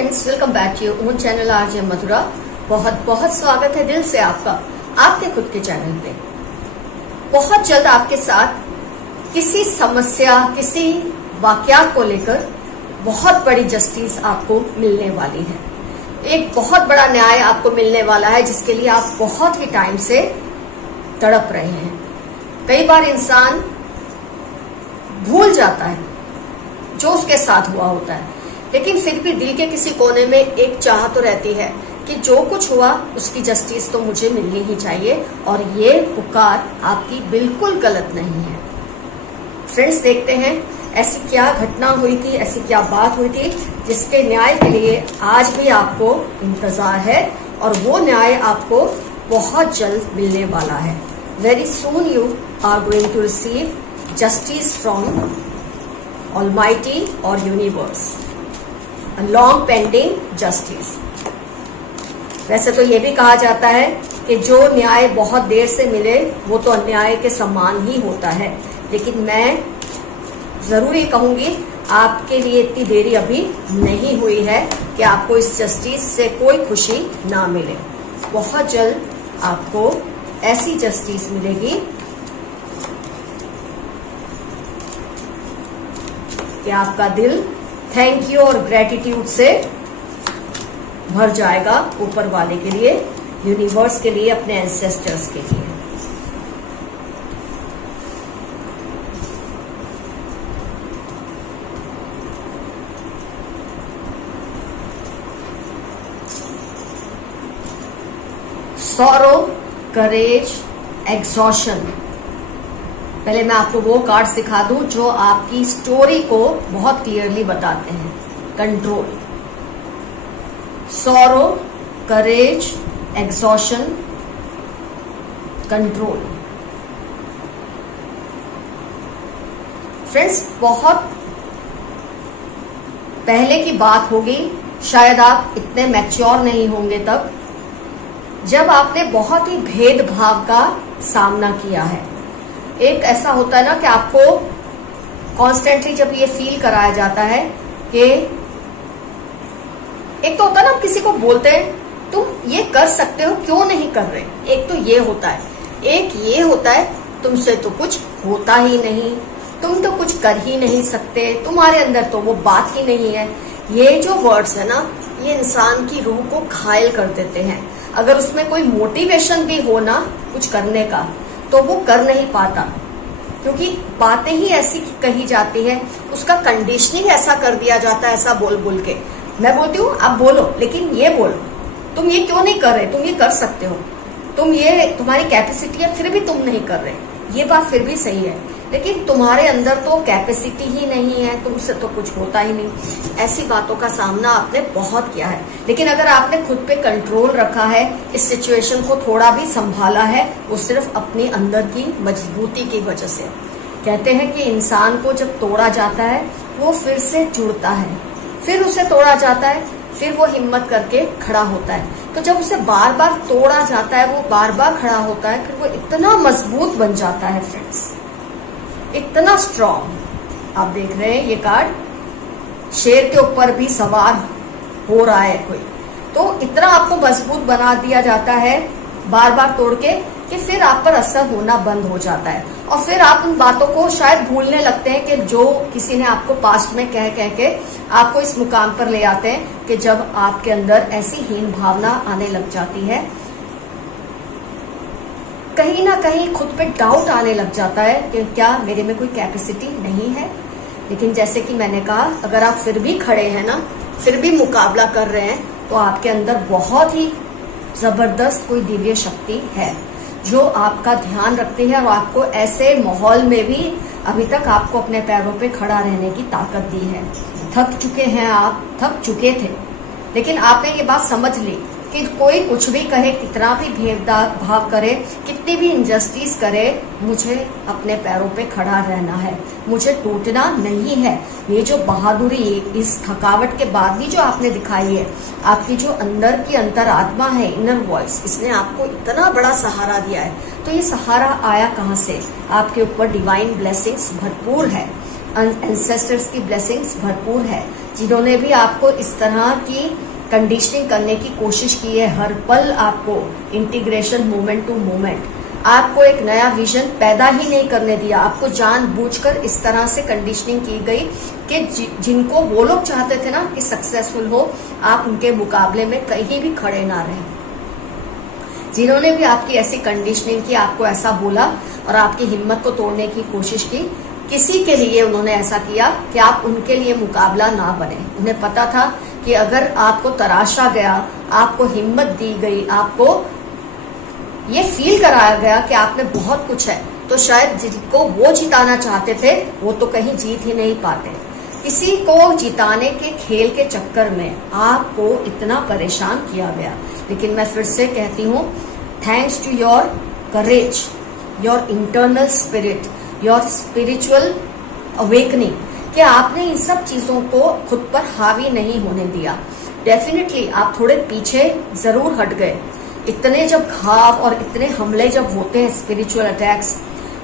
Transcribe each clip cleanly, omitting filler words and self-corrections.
Friends, welcome back to your own channel RJ Madhura. बहुत बहुत स्वागत है दिल से आपका आपके खुद के चैनल पे। बहुत जल्द आपके साथ किसी समस्या, किसी वाकयात को लेकर बहुत बड़ी जस्टिस आपको मिलने वाली है। एक बहुत बड़ा न्याय आपको मिलने वाला है जिसके लिए आप बहुत ही टाइम से तड़प रहे हैं। कई बार इंसान भूल जाता है जो उसके साथ हुआ होता है, लेकिन फिर भी दिल के किसी कोने में एक चाह तो रहती है कि जो कुछ हुआ उसकी जस्टिस तो मुझे मिलनी ही चाहिए, और ये पुकार आपकी बिल्कुल गलत नहीं है। फ्रेंड्स, देखते हैं ऐसी क्या घटना हुई थी, ऐसी क्या बात हुई थी जिसके न्याय के लिए आज भी आपको इंतजार है, और वो न्याय आपको बहुत जल्द मिलने वाला है। Very soon you are going to receive justice from Almighty or universe, a long pending justice। वैसे तो ये भी कहा जाता है कि जो न्याय बहुत देर से मिले वो तो अन्याय के समान ही होता है, लेकिन मैं जरूर ये कहूंगी आपके लिए इतनी देरी अभी नहीं हुई है कि आपको इस जस्टिस से कोई खुशी ना मिले। बहुत जल्द आपको ऐसी जस्टिस मिलेगी कि आपका दिल थैंक यू और ग्रेटिट्यूड से भर जाएगा ऊपर वाले के लिए, यूनिवर्स के लिए, अपने एंसेस्टर्स के लिए। सॉरो, करेज, एग्जॉशन। पहले मैं आपको वो कार्ड सिखा दूं जो आपकी स्टोरी को बहुत क्लियरली बताते हैं। कंट्रोल, सॉरो, करेज, एग्जॉशन, कंट्रोल। फ्रेंड्स, बहुत पहले की बात होगी, शायद आप इतने मैच्योर नहीं होंगे तब, जब आपने बहुत ही भेदभाव का सामना किया है। एक ऐसा होता है ना कि आपको कॉन्स्टेंटली जब ये फील कराया जाता है कि एक तो होता है ना, आप किसी को बोलते हैं तुम ये कर सकते हो, क्यों नहीं कर रहे। एक तो ये होता है, एक ये होता है तुमसे तो कुछ होता ही नहीं, तुम तो कुछ कर ही नहीं सकते, तुम्हारे अंदर तो वो बात ही नहीं है। ये जो वर्ड्स है ना, ये इंसान की रूह को घायल कर देते हैं। अगर उसमें कोई मोटिवेशन भी हो ना कुछ करने का, तो वो कर नहीं पाता, क्योंकि बातें ही ऐसी कही जाती है, उसका कंडीशनिंग ऐसा कर दिया जाता है, ऐसा बोल बोल के। मैं बोलती हूँ आप बोलो, लेकिन ये बोलो तुम ये क्यों नहीं कर रहे, तुम ये कर सकते हो, तुम ये तुम्हारी कैपेसिटी है, फिर भी तुम नहीं कर रहे। ये बात फिर भी सही है, लेकिन तुम्हारे अंदर तो कैपेसिटी ही नहीं है, तुमसे तो कुछ होता ही नहीं। ऐसी बातों का सामना आपने बहुत किया है, लेकिन अगर आपने खुद पे कंट्रोल रखा है, इस सिचुएशन को थोड़ा भी संभाला है, वो सिर्फ अपनी अंदर की मजबूती की वजह से। कहते हैं कि इंसान को जब तोड़ा जाता है वो फिर से जुड़ता है, फिर उसे तोड़ा जाता है, फिर वो हिम्मत करके खड़ा होता है। तो जब उसे बार बार तोड़ा जाता है, वो बार बार खड़ा होता है, फिर वो इतना मजबूत बन जाता है फ्रेंड्स, इतना स्ट्रॉन्ग। आप देख रहे हैं ये कार्ड शेर के ऊपर भी सवार हो रहा है कोई, तो इतना आपको मजबूत बना दिया जाता है बार बार तोड़ के कि फिर आप पर असर होना बंद हो जाता है, और फिर आप उन बातों को शायद भूलने लगते हैं कि जो किसी ने आपको पास्ट में कह कह के आपको इस मुकाम पर ले आते हैं कि जब आपके अंदर ऐसी हीन भावना आने लग जाती है, कहीं ना कहीं खुद पे डाउट आने लग जाता है कि क्या मेरे में कोई कैपेसिटी नहीं है। लेकिन जैसे कि मैंने कहा, अगर आप फिर भी खड़े हैं ना, फिर भी मुकाबला कर रहे हैं, तो आपके अंदर बहुत ही जबरदस्त कोई दिव्य शक्ति है जो आपका ध्यान रखती है, और आपको ऐसे माहौल में भी अभी तक आपको अपने पैरों पे खड़ा रहने की ताकत दी है। थक चुके हैं आप, थक चुके थे, लेकिन आपने ये बात समझ ली कि कोई कुछ भी कहे, कितना भी भेदभाव करे, कितनी भी इनजस्टिस करे, मुझे अपने पैरों पे खड़ा रहना है, मुझे टूटना नहीं है। ये जो बहादुरी, इस थकावट के बाद भी जो आपने दिखाई है, आपकी जो अंदर की अंतरात्मा है, इनर वॉइस, इसने आपको इतना बड़ा सहारा दिया है। तो ये सहारा आया कहाँ से? आपके ऊपर डिवाइन ब्लेसिंग्स भरपूर है। एंसेस्टर्स की ब्लेसिंग्स भरपूर है, जिन्होंने भी आपको इस तरह की कंडीशनिंग करने की कोशिश की है। हर पल आपको इंटीग्रेशन, मोमेंट टू मोमेंट, आपको एक नया विजन पैदा ही नहीं करने दिया। आपको जानबूझकर इस तरह से कंडीशनिंग की गई कि जिनको वो लोग चाहते थे ना कि सक्सेसफुल हो, आप उनके मुकाबले में कहीं भी खड़े ना रहें। जिन्होंने भी आपकी ऐसी कंडीशनिंग की, आपको ऐसा बोला और आपकी हिम्मत को तोड़ने की कोशिश की, किसी के लिए उन्होंने ऐसा किया कि आप उनके लिए मुकाबला ना बने। उन्हें पता था कि अगर आपको तराशा गया, आपको हिम्मत दी गई, आपको ये फील कराया गया कि आप में बहुत कुछ है, तो शायद जिनको वो जिताना चाहते थे वो तो कहीं जीत ही नहीं पाते। किसी को जिताने के खेल के चक्कर में आपको इतना परेशान किया गया। लेकिन मैं फिर से कहती हूँ, thanks to your courage, your internal spirit, your spiritual awakening, कि आपने इन सब चीजों को खुद पर हावी नहीं होने दिया। डेफिनेटली आप थोड़े पीछे जरूर हट गए। इतने जब घाव और इतने हमले जब होते हैं, स्पिरिचुअल अटैक्स,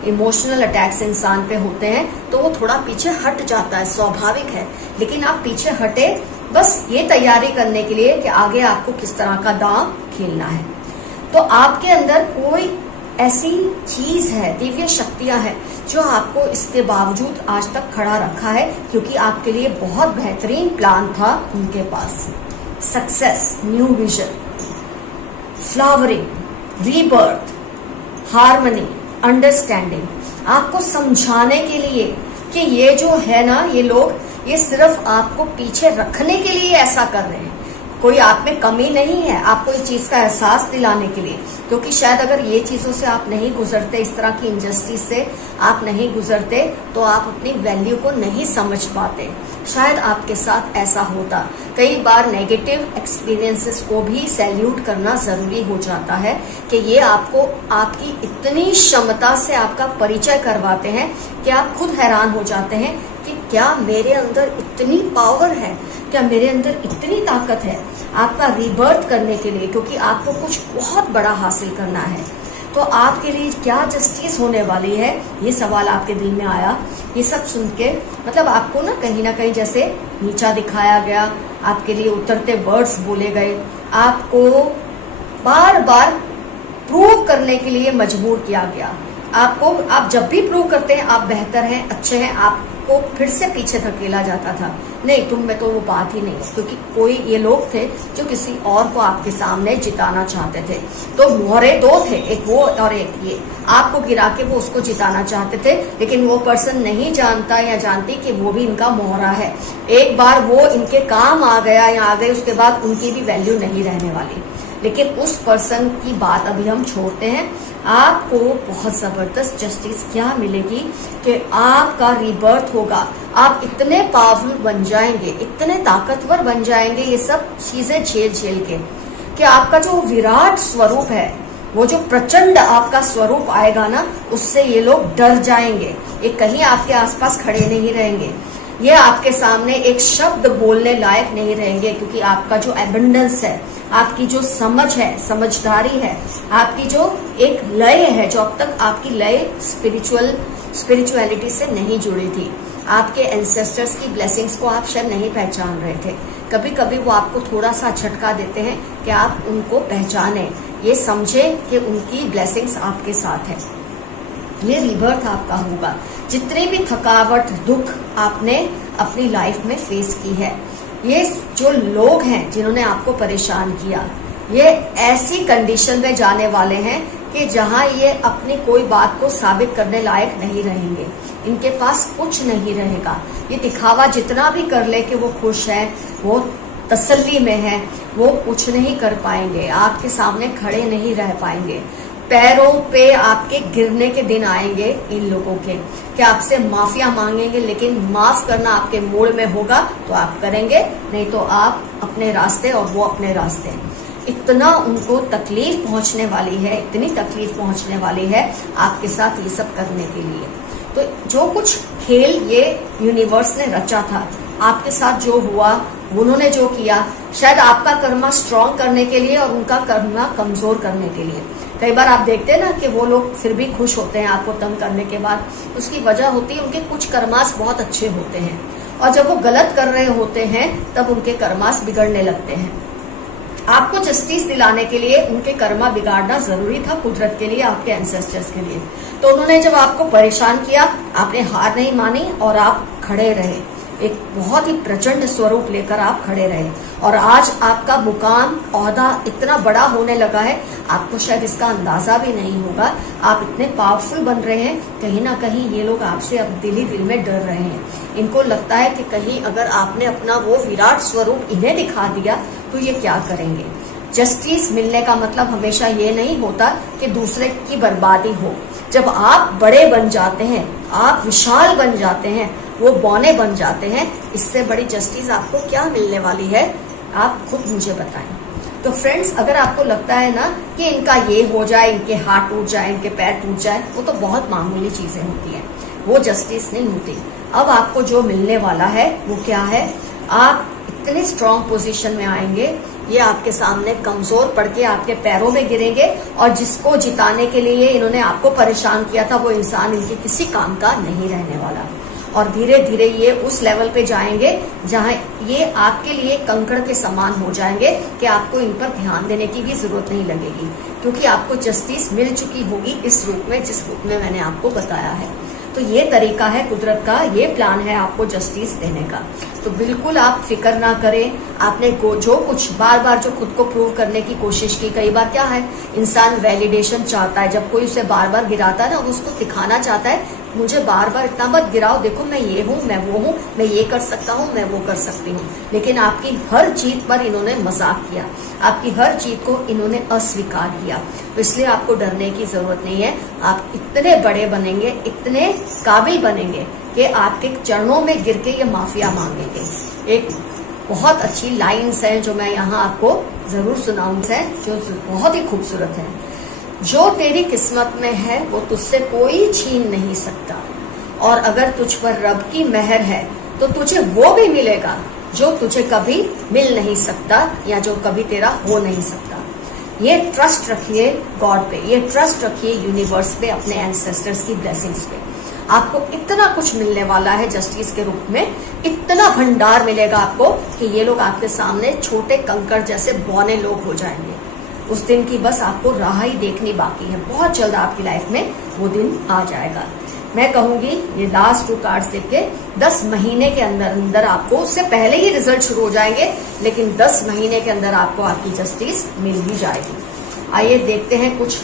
इमोशनल अटैक्स इंसान पे होते हैं, तो वो थोड़ा पीछे हट जाता है, स्वाभाविक है। लेकिन आप पीछे हटे बस ये तैयारी करने के लिए कि आगे आपको किस तरह का दांव खेलना है। तो आपके अंदर कोई ऐसी चीज है, दिव्य शक्तियां हैं, जो आपको इसके बावजूद आज तक खड़ा रखा है, क्योंकि आपके लिए बहुत बेहतरीन प्लान था उनके पास। Success, new vision, flowering, rebirth, harmony, understanding, आपको समझाने के लिए कि ये जो है ना, ये लोग ये सिर्फ आपको पीछे रखने के लिए ऐसा कर रहे हैं। कोई आप में कमी नहीं है, आपको इस चीज का एहसास दिलाने के लिए। क्योंकि शायद अगर ये चीजों से आप नहीं गुजरते, इस तरह की इंजस्टिस से आप नहीं गुजरते, तो आप अपनी वैल्यू को नहीं समझ पाते। शायद आपके साथ ऐसा होता। कई बार नेगेटिव एक्सपीरियंसेस को भी सैल्यूट करना जरूरी हो जाता है कि ये आपको आपकी इतनी क्षमता से आपका परिचय करवाते हैं कि आप खुद हैरान हो जाते हैं कि क्या मेरे अंदर इतनी पावर है, क्या मेरे अंदर इतनी ताकत है आपका रीबर्थ करने के लिए, क्योंकि आपको कुछ बहुत बड़ा हासिल करना है। तो आपके लिए क्या जस्टिस होने वाली है, ये सवाल आपके दिल में आया। ये सब सुन के मतलब आपको ना कहीं जैसे नीचा दिखाया गया, आपके लिए उतरते वर्ड्स बोले गए, आपको बार बार प्रूव करने के लिए मजबूर किया गया। आप जब भी प्रूव करते हैं आप बेहतर हैं, अच्छे हैं, आपको फिर से पीछे धकेला जाता था। नहीं, तुम में तो वो बात ही नहीं है, क्योंकि कोई ये लोग थे जो किसी और को आपके सामने जिताना चाहते थे। तो मोहरे दो थे, एक वो और एक ये, आपको गिरा के वो उसको जिताना चाहते थे। लेकिन वो पर्सन नहीं जानता या जानती कि वो भी इनका मोहरा है। एक बार वो इनके काम आ गया या आ गए, उसके बाद उनकी भी वैल्यू नहीं रहने वाली। लेकिन उस पर्सन की बात अभी हम छोड़ते हैं। आपको बहुत जबरदस्त जस्टिस क्या मिलेगी कि आपका रीबर्थ होगा। आप इतने पावरफुल बन जाएंगे, इतने ताकतवर बन जाएंगे, ये सब चीजें झेल के, कि आपका जो विराट स्वरूप है, वो जो प्रचंड आपका स्वरूप आएगा ना, उससे ये लोग डर जाएंगे। ये कहीं आपके आसपास खड़े नहीं रहेंगे, ये आपके सामने एक शब्द बोलने लायक नहीं रहेंगे, क्योंकि आपका जो एबंडेंस है, आपकी जो समझ है, समझदारी है, आपकी जो एक लय है, जो अब तक आपकी लय स्पिरिचुअलिटी से नहीं जुड़ी थी, आपके एंसेस्टर्स की ब्लेसिंग्स को आप शायद नहीं पहचान रहे थे। कभी कभी वो आपको थोड़ा सा झटका देते हैं कि आप उनको पहचाने, ये समझे कि उनकी ब्लेसिंग्स आपके साथ है। ये रीबर्थ आपका होगा। जितनी भी थकावट, दुख आपने अपनी लाइफ में फेस की है, ये जो लोग हैं जिन्होंने आपको परेशान किया, ये ऐसी कंडीशन में जाने वाले हैं कि जहां ये अपनी कोई बात को साबित करने लायक नहीं रहेंगे। इनके पास कुछ नहीं रहेगा। ये दिखावा जितना भी कर ले कि वो खुश है, वो तसल्ली में है, वो कुछ नहीं कर पाएंगे, आपके सामने खड़े नहीं रह पाएंगे। पैरों पे आपके गिरने के दिन आएंगे इन लोगों के, कि आपसे माफिया मांगेंगे, लेकिन माफ करना आपके मूड में होगा तो आप करेंगे, नहीं तो आप अपने रास्ते और वो अपने रास्ते। इतना उनको तकलीफ पहुंचने वाली है, इतनी तकलीफ पहुंचने वाली है आपके साथ ये सब करने के लिए। तो जो कुछ खेल ये यूनिवर्स ने रचा था, आपके साथ जो हुआ, उन्होंने जो किया, शायद आपका कर्मा स्ट्रांग करने के लिए और उनका कर्मा कमजोर करने के लिए। कई बार आप देखते हैं ना कि वो लोग फिर भी खुश होते हैं आपको तंग करने के बाद, उसकी वजह होती है उनके कुछ कर्मास बहुत अच्छे होते हैं, और जब वो गलत कर रहे होते हैं तब उनके कर्मास बिगड़ने लगते हैं। आपको जस्टिस दिलाने के लिए उनके कर्मा बिगाड़ना जरूरी था, कुदरत के लिए, आपके एंसेस्टर्स के लिए। तो उन्होंने जब आपको परेशान किया, आपने हार नहीं मानी और आप खड़े रहे, एक बहुत ही प्रचंड स्वरूप लेकर आप खड़े रहे, और आज आपका मुकाम, ओहदा इतना बड़ा होने लगा है, आपको शायद इसका अंदाजा भी नहीं होगा। आप इतने पावरफुल बन रहे हैं, कहीं ना कहीं ये लोग आपसे अब दिल ही दिल में डर रहे हैं। इनको लगता है कि कहीं अगर आपने अपना वो विराट स्वरूप इन्हें दिखा दिया तो ये क्या करेंगे। जस्टिस मिलने का मतलब हमेशा ये नहीं होता कि दूसरे की बर्बादी हो। जब आप बड़े बन जाते हैं, आप विशाल बन जाते हैं, वो बौने बन जाते हैं, इससे बड़ी जस्टिस आपको क्या मिलने वाली है, आप खुद मुझे बताएं। तो फ्रेंड्स, अगर आपको लगता है ना कि इनका ये हो जाए, इनके हाथ टूट जाए, इनके पैर टूट जाए, वो तो बहुत मामूली चीजें होती हैं, वो जस्टिस नहीं होती। अब आपको जो मिलने वाला है वो क्या है, आप इतने स्ट्रांग पोजीशन में आएंगे, ये आपके सामने कमजोर पड़ के आपके पैरों में गिरेंगे, और जिसको जिताने के लिए इन्होंने आपको परेशान किया था वो इंसान इनके किसी काम का नहीं रहने वाला। और धीरे धीरे ये उस लेवल पे जाएंगे जहां ये आपके लिए कंकड़ के समान हो जाएंगे कि आपको इन पर ध्यान देने की भी जरूरत नहीं लगेगी, क्योंकि आपको जस्टिस मिल चुकी होगी इस रूप में, जिस रूप में मैंने आपको बताया है। तो ये तरीका है कुदरत का, ये प्लान है आपको जस्टिस देने का। तो बिल्कुल आप फिक्र ना करें। आपने जो कुछ बार बार जो खुद को प्रूव करने की कोशिश की, कई बार क्या है, इंसान वैलिडेशन चाहता है, जब कोई उसे बार बार गिराता है ना, वो उसको दिखाना चाहता है मुझे बार बार इतना मत गिराओ, देखो मैं ये हूँ, मैं वो हूँ, मैं ये कर सकता हूँ, मैं वो कर सकती हूँ। लेकिन आपकी हर जीत पर इन्होंने मजाक किया, आपकी हर जीत को इन्होंने अस्वीकार किया। तो इसलिए आपको डरने की जरूरत नहीं है। आप इतने बड़े बनेंगे, इतने काबिल बनेंगे कि आपके चरणों में गिर के ये माफिया मांगेंगे। एक बहुत अच्छी लाइन्स हैं जो मैं यहाँ आपको जरूर सुनाऊंगा, जो बहुत ही खूबसूरत है। जो तेरी किस्मत में है वो तुझसे कोई छीन नहीं सकता, और अगर तुझ पर रब की मेहर है तो तुझे वो भी मिलेगा जो तुझे कभी मिल नहीं सकता, या जो कभी तेरा हो नहीं सकता। ये ट्रस्ट रखिए गॉड पे, ये ट्रस्ट रखिए यूनिवर्स पे, अपने एंसेस्टर्स की ब्लेसिंग्स पे। आपको इतना कुछ मिलने वाला है जस्टिस के रूप में, इतना भंडार मिलेगा आपको कि ये लोग आपके सामने छोटे कंकड़ जैसे बौने लोग हो जाएंगे। उस दिन की बस आपको राह ही देखनी बाकी है, बहुत जल्द आपकी लाइफ में वो दिन आ जाएगा। मैं कहूंगी ये लास्ट 2 कार्ड्स देख के 10 महीने के अंदर अंदर आपको, उससे पहले ही रिजल्ट शुरू हो जाएंगे, लेकिन 10 महीने के अंदर आपको आपकी जस्टिस मिल ही जाएगी। आइए देखते हैं कुछ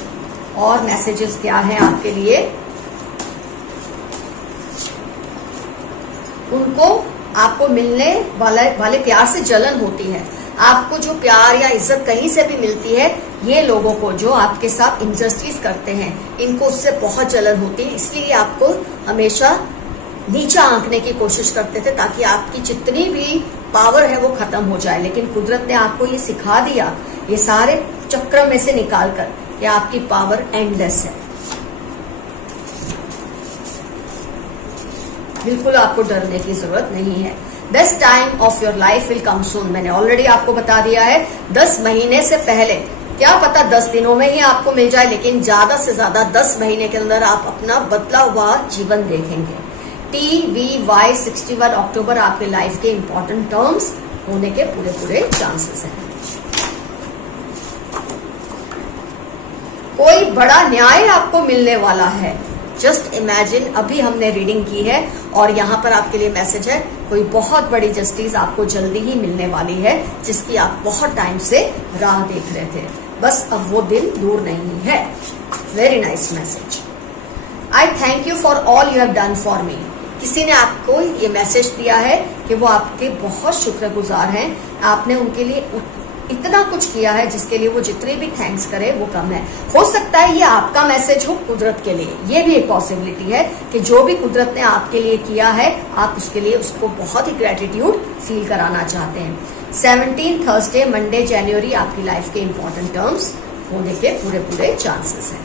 और मैसेजेस क्या हैं आपके लिए। उनको आपको मिलने वाले प्यार से जलन होती है। आपको जो प्यार या इज्जत कहीं से भी मिलती है, ये लोगों को जो आपके साथ इनजस्टिस करते हैं, इनको उससे बहुत जलन होती है। इसलिए आपको हमेशा नीचा आंकने की कोशिश करते थे ताकि आपकी जितनी भी पावर है वो खत्म हो जाए। लेकिन कुदरत ने आपको ये सिखा दिया, ये सारे चक्र में से निकाल कर, कि आपकी पावर एंडलेस है। बिल्कुल आपको डरने की जरूरत नहीं है। Best time of your life will come soon, मैंने ऑलरेडी आपको बता दिया है। 10 महीने से पहले, क्या पता 10 दिनों में ही आपको मिल जाए, लेकिन ज्यादा से ज्यादा 10 महीने के अंदर आप अपना बदला हुआ जीवन देखेंगे। TVY 61 अक्टूबर आपके लाइफ के इंपॉर्टेंट टर्म्स होने के पूरे चांसेस हैं। कोई बड़ा न्याय आपको मिलने वाला है। जस्ट इमेजिन, अभी हमने रीडिंग की है और यहाँ पर आपके लिए मैसेज है, कोई बहुत बड़ी जस्टिस आपको जल्दी ही मिलने वाली है, जिसकी आप बहुत टाइम से राह देख रहे थे। बस अब वो दिन दूर नहीं है। Very nice message. I thank you for all you have done for me. किसी ने आपको ये मैसेज दिया है कि वो आपके बहुत शुक्रगुजार हैं। आपने उनके लिए इतना कुछ किया है जिसके लिए वो जितने भी थैंक्स करे वो कम है। हो सकता है ये आपका मैसेज हो कुदरत के लिए, ये भी एक पॉसिबिलिटी है कि जो भी कुदरत ने आपके लिए किया है, आप उसके लिए उसको बहुत ही ग्रेटिट्यूड फील कराना चाहते हैं। 17 थर्सडे मंडे जनवरी आपकी लाइफ के इंपॉर्टेंट टर्म्स होने के पूरे चांसेस हैं।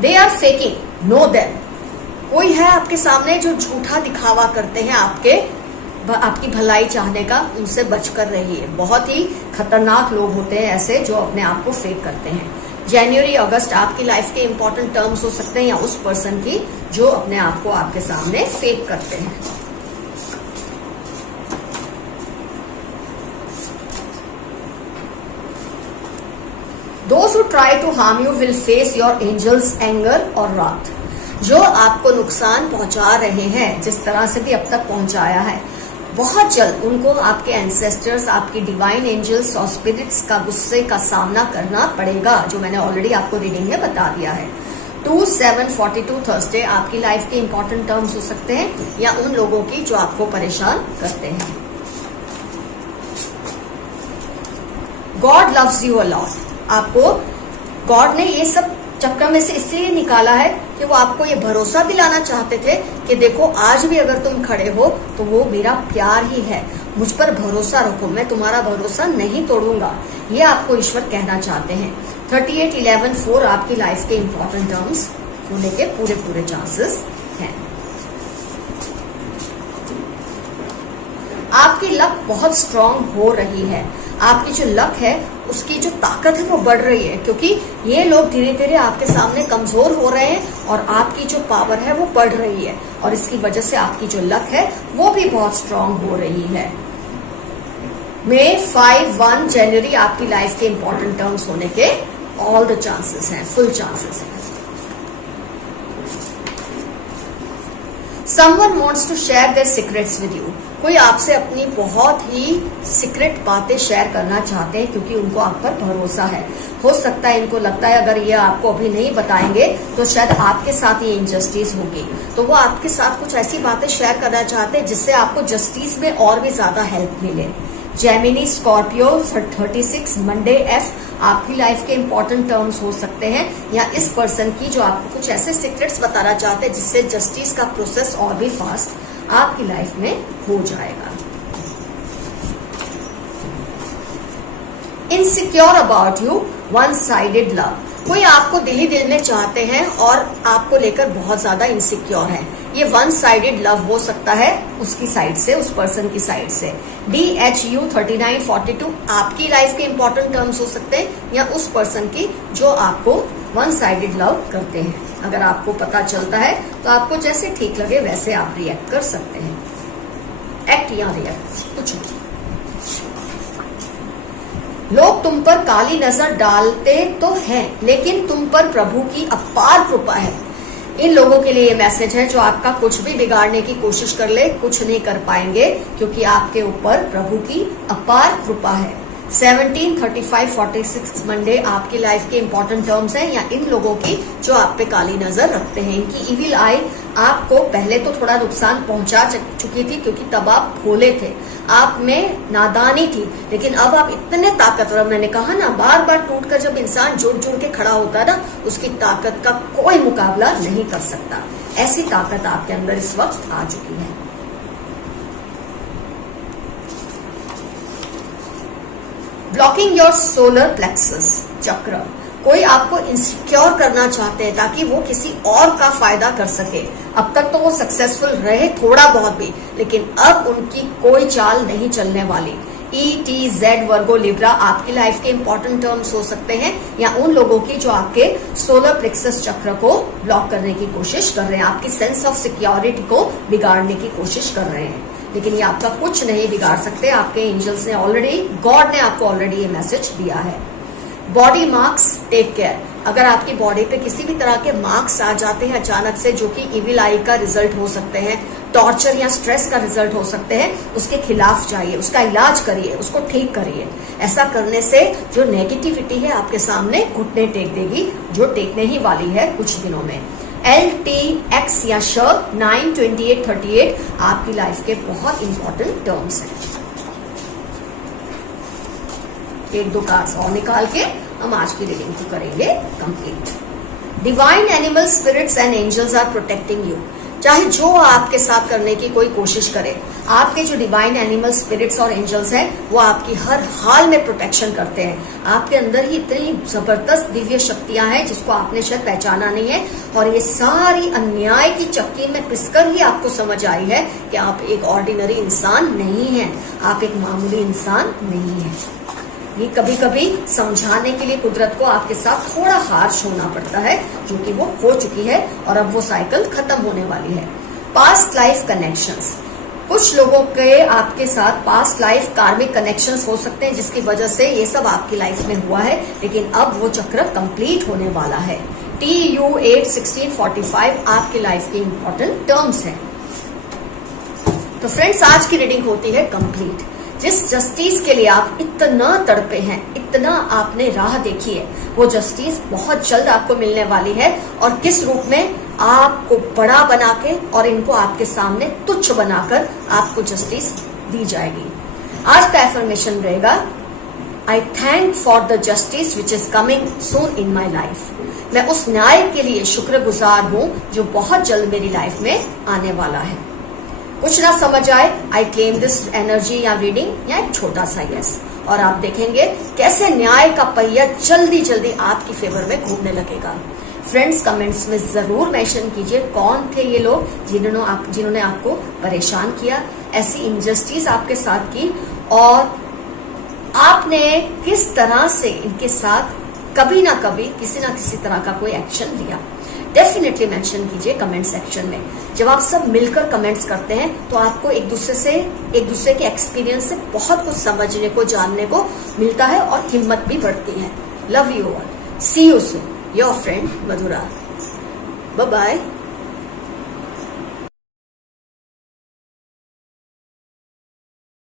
They are faking, know them. कोई है आपके सामने जो झूठा दिखावा करते हैं आपकी भलाई चाहने का, उनसे बचकर रहिए। बहुत ही खतरनाक लोग होते हैं ऐसे जो अपने आप को फेक करते हैं। जनवरी अगस्त आपकी लाइफ के इंपॉर्टेंट टर्म्स हो सकते हैं या उस पर्सन की जो अपने आप को आपके सामने फेक करते हैं। Those who try to harm you will face your angels anger or wrath। जो आपको नुकसान पहुंचा रहे हैं, जिस तरह से भी अब तक पहुंचाया है, बहुत जल्द उनको आपके एंसेस्टर्स, आपकी डिवाइन एंजल्स और स्पिरिट्स का गुस्से का सामना करना पड़ेगा, जो मैंने ऑलरेडी आपको रीडिंग में बता दिया है। 2742 थर्सडे आपकी लाइफ के इंपॉर्टेंट टर्म्स हो सकते हैं या उन लोगों की जो आपको परेशान करते हैं। God loves you a lot. आपको गॉड ने ये सब चक्कर में से इसलिए निकाला है कि वो आपको ये भरोसा दिलाना चाहते थे कि देखो आज भी अगर तुम खड़े हो तो वो मेरा प्यार ही है, मुझ पर भरोसा रखो, मैं तुम्हारा भरोसा नहीं तोड़ूंगा। ये आपको ईश्वर कहना चाहते हैं। 3811 आपकी लाइफ के इंपॉर्टेंट टर्म्स होने के पूरे चांसेस हैं। आपकी लक बहुत स्ट्रांग हो रही है। आपकी जो लक है उसकी जो ताकत है वो बढ़ रही है, क्योंकि ये लोग धीरे धीरे आपके सामने कमजोर हो रहे हैं और आपकी जो पावर है वो बढ़ रही है, और इसकी वजह से आपकी जो लक है वो भी बहुत स्ट्रांग हो रही है। May 5-1 जनवरी आपकी लाइफ के इंपॉर्टेंट टर्म्स होने के ऑल द चांसेस हैं, फुल चांसेस हैं। Someone wants to share their secrets with you। कोई आपसे अपनी बहुत ही सीक्रेट बातें शेयर करना चाहते हैं क्योंकि उनको आप पर भरोसा है। हो सकता है इनको लगता है अगर ये आपको अभी नहीं बताएंगे तो शायद आपके साथ ये इनजस्टिस होगी, तो वो आपके साथ कुछ ऐसी बातें शेयर करना चाहते हैं जिससे आपको जस्टिस में और भी ज्यादा हेल्प मिले। जेमिनी स्कॉर्पियो 36 मंडे एफ आपकी लाइफ के इंपॉर्टेंट टर्म्स हो सकते हैं या इस पर्सन की जो आपको कुछ ऐसे सीक्रेट्स बताना चाहते हैं जिससे जस्टिस का प्रोसेस और भी फास्ट आपकी लाइफ में हो जाएगा। Insecure about you, one sided love. कोई आपको दिली दिल में चाहते हैं और आपको लेकर बहुत ज्यादा इनसिक्योर है। ये वन साइडेड लव हो सकता है उसकी साइड से, उस पर्सन की साइड से। DHU 3942 आपकी लाइफ के इंपॉर्टेंट टर्म्स हो सकते हैं या उस पर्सन की जो आपको वन साइडेड लव करते हैं। अगर आपको पता चलता है तो आपको जैसे ठीक लगे वैसे आप रिएक्ट कर सकते हैं, एक्ट या रिएक्ट कुछ भी। लोग तुम पर काली नजर डालते तो हैं, लेकिन तुम पर प्रभु की अपार कृपा है। इन लोगों के लिए ये मैसेज है जो आपका कुछ भी बिगाड़ने की कोशिश कर ले, कुछ नहीं कर पाएंगे क्योंकि आपके ऊपर प्रभु की अपार कृपा है। 173546 मंडे आपकी लाइफ के इंपॉर्टेंट टर्म्स हैं या इन लोगों की जो आप पे काली नजर रखते हैं। इनकी इविल आई आपको पहले तो थोड़ा नुकसान पहुंचा चुकी थी क्योंकि तब आप भोले थे, आप में नादानी थी, लेकिन अब आप इतने ताकतवर, मैंने कहा ना बार बार टूटकर जब इंसान जुड़ जुड़ के खड़ा होता है ना, उसकी ताकत का कोई मुकाबला नहीं कर सकता। ऐसी ताकत आपके अंदर इस वक्त आ चुकी है। ब्लॉकिंग योर सोलर प्लेक्सस चक्र, कोई आपको इनसिक्योर करना चाहते हैं ताकि वो किसी और का फायदा कर सके। अब तक तो वो सक्सेसफुल रहे थोड़ा बहुत भी, लेकिन अब उनकी कोई चाल नहीं चलने वाली। ETZ वर्गो लिब्रा आपकी लाइफ के इंपॉर्टेंट टर्म्स हो सकते हैं या उन लोगों की जो आपके सोलर प्लेक्सस चक्र को ब्लॉक करने की कोशिश कर रहे हैं, आपकी सेंस ऑफ सिक्योरिटी को बिगाड़ने की कोशिश कर रहे हैं, लेकिन ये आपका कुछ नहीं बिगाड़ सकते। आपके एंजल्स ने ऑलरेडी, गॉड ने आपको ऑलरेडी ये मैसेज दिया है। Body marks, take care. अगर आपकी बॉडी पे किसी भी तरह के मार्क्स आ जाते हैं अचानक से, जो कि इविल आई का रिजल्ट हो सकते हैं, टॉर्चर या स्ट्रेस का रिजल्ट हो सकते हैं, उसके खिलाफ जाइए, उसका इलाज करिए, उसको ठीक करिए। ऐसा करने से जो नेगेटिविटी है आपके सामने घुटने टेक देगी, जो टेकने ही वाली है कुछ दिनों में। LTX या श 92838 आपकी लाइफ के बहुत इंपॉर्टेंट टर्म्स हैं। एक दो कार्ड्स और निकाल के हम आज की रीडिंग को करेंगे complete. Divine animal spirits and angels are protecting you. चाहे जो आपके साथ करने की कोई कोशिश करे, आपके जो डिवाइन एनिमल स्पिरिट्स और एंजल्स हैं वो आपकी हर हाल में प्रोटेक्शन करते हैं। आपके अंदर ही इतनी जबरदस्त दिव्य शक्तियां हैं जिसको आपने शायद पहचाना नहीं है, और ये सारी अन्याय की चक्की में पिसकर ही आपको समझ आई है कि आप एक ऑर्डिनरी इंसान नहीं हैं, आप एक मामूली इंसान नहीं हैं। ये कभी कभी समझाने के लिए कुदरत को आपके साथ थोड़ा हार्श होना पड़ता है, जो कि वो हो चुकी है और अब वो साइकिल खत्म होने वाली है। पास्ट लाइफ कनेक्शंस, कुछ लोगों के आपके साथ पास्ट लाइफ कार्मिक कनेक्शंस हो सकते हैं, जिसकी वजह से ये सब आपकी लाइफ में हुआ है, लेकिन अब वो चक्र कंप्लीट होने वाला है। TU81645 आपकी लाइफ के इंपॉर्टेंट टर्म्स हैं। तो फ्रेंड्स, आज की रीडिंग होती है कंप्लीट। जिस जस्टिस के लिए आप इतना तड़पे हैं, इतना आपने राह देखी है, वो जस्टिस बहुत जल्द आपको मिलने वाली है। और किस रूप में? आपको बड़ा बना के और इनको आपके सामने तुच्छ बनाकर आपको जस्टिस दी जाएगी। आज का एफर्मेशन रहेगा, आई thank for the justice which is coming soon in my life. मैं उस न्याय के लिए शुक्रगुजार हूं जो बहुत जल्द मेरी लाइफ में आने वाला है। कुछ ना समझ आए, आई क्लेम दिस एनर्जी या रीडिंग या एक छोटा सा यस, और आप देखेंगे कैसे न्याय का पहिया जल्दी जल्दी आपकी फेवर में घूमने लगेगा। फ्रेंड्स, कमेंट्स में जरूर मेंशन कीजिए कौन थे ये लोग जिन्होंने आपको परेशान किया, ऐसी इनजस्टिस आपके साथ की, और आपने किस तरह से इनके साथ कभी ना कभी किसी ना किसी तरह का कोई एक्शन लिया। डेफिनेटली मेंशन कीजिए कमेंट सेक्शन में। जब आप सब मिलकर कमेंट्स करते हैं तो आपको एक दूसरे के एक्सपीरियंस से बहुत कुछ समझने को, जानने को मिलता है और हिम्मत भी बढ़ती है। Love you all, see you soon, your friend Madhura. Bye bye.